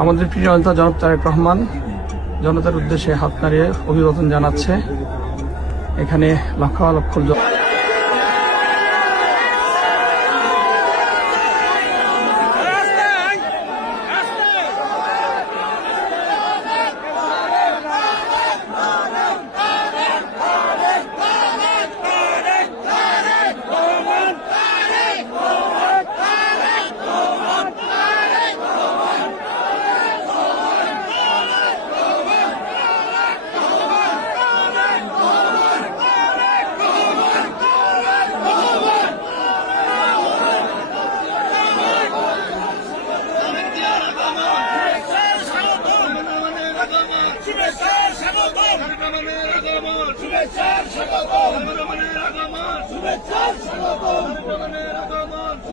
আমাদের প্রিয় নেতা জনাব তারেক রহমান জনতার উদ্দেশ্যে হাত নাড়িয়ে অভিবাদন জানাচ্ছে। এখানে লক্ষ লক্ষ শুভেচ্ছা স্বাগত।